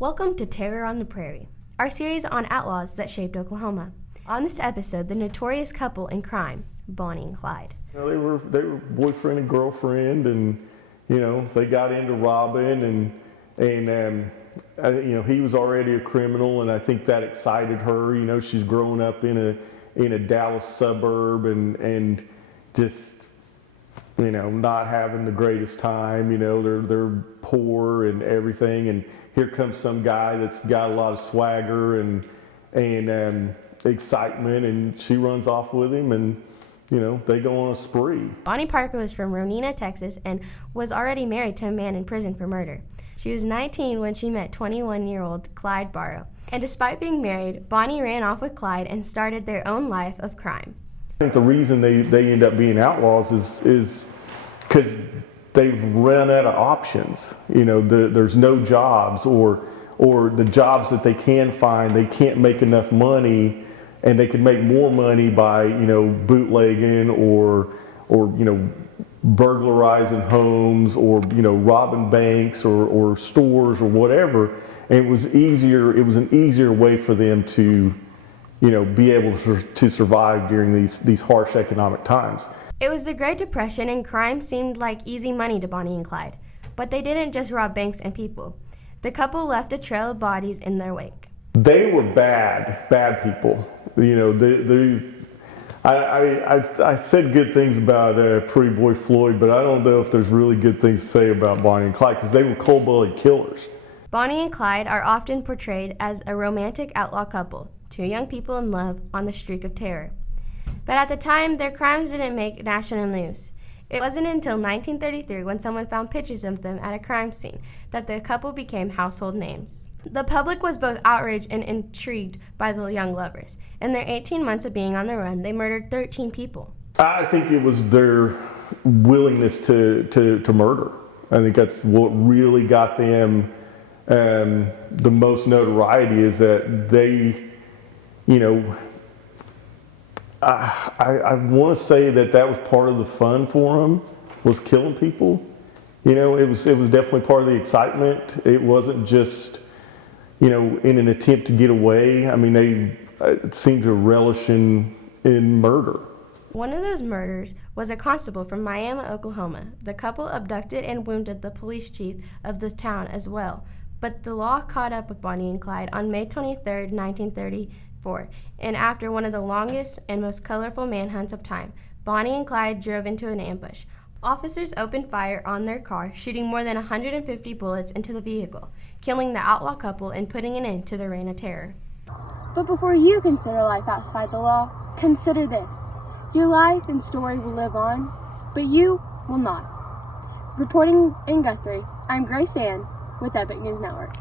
Welcome to Terror on the Prairie, our series on outlaws that shaped Oklahoma. On this episode, the notorious couple in crime, Bonnie and Clyde. They were boyfriend and girlfriend, and they got into robbing, and he was already a criminal, and I think that excited her. She's growing up in a Dallas suburb, and just not having the greatest time. They're poor and everything, and here comes some guy that's got a lot of swagger and excitement, and she runs off with him, and they go on a spree. Bonnie Parker was from Ronina, Texas, and was already married to a man in prison for murder. She was 19 when she met 21-year-old Clyde Barrow. And despite being married, Bonnie ran off with Clyde and started their own life of crime. I think the reason they end up being outlaws is because they've run out of options. There's no jobs, or the jobs that they can find, they can't make enough money, and they can make more money by bootlegging or burglarizing homes, or robbing banks or stores or whatever. And it was an easier way for them to be able to survive during these harsh economic times. It was the Great Depression, and crime seemed like easy money to Bonnie and Clyde. But they didn't just rob banks and people. The couple left a trail of bodies in their wake. They were bad people. I said good things about Pretty Boy Floyd, but I don't know if there's really good things to say about Bonnie and Clyde, because they were cold-blooded killers. Bonnie and Clyde are often portrayed as a romantic outlaw couple, two young people in love on the streak of terror. But at the time, their crimes didn't make national news. It wasn't until 1933, when someone found pictures of them at a crime scene, that the couple became household names. The public was both outraged and intrigued by the young lovers. In their 18 months of being on the run, they murdered 13 people. I think it was their willingness to murder. I think that's what really got them the most notoriety, is that they, I want to say that was part of the fun for them, was killing people. It was definitely part of the excitement. It wasn't just, in an attempt to get away. I mean, they seemed to relish in murder. One of those murders was a constable from Miami, Oklahoma. The couple abducted and wounded the police chief of the town as well. But the law caught up with Bonnie and Clyde on May 23, 1934, and after one of the longest and most colorful manhunts of time, Bonnie and Clyde drove into an ambush. Officers opened fire on their car, shooting more than 150 bullets into the vehicle, killing the outlaw couple and putting an end to their reign of terror. But before you consider life outside the law, consider this. Your life and story will live on, but you will not. Reporting in Guthrie, I'm Grace Ann with Epic News Network.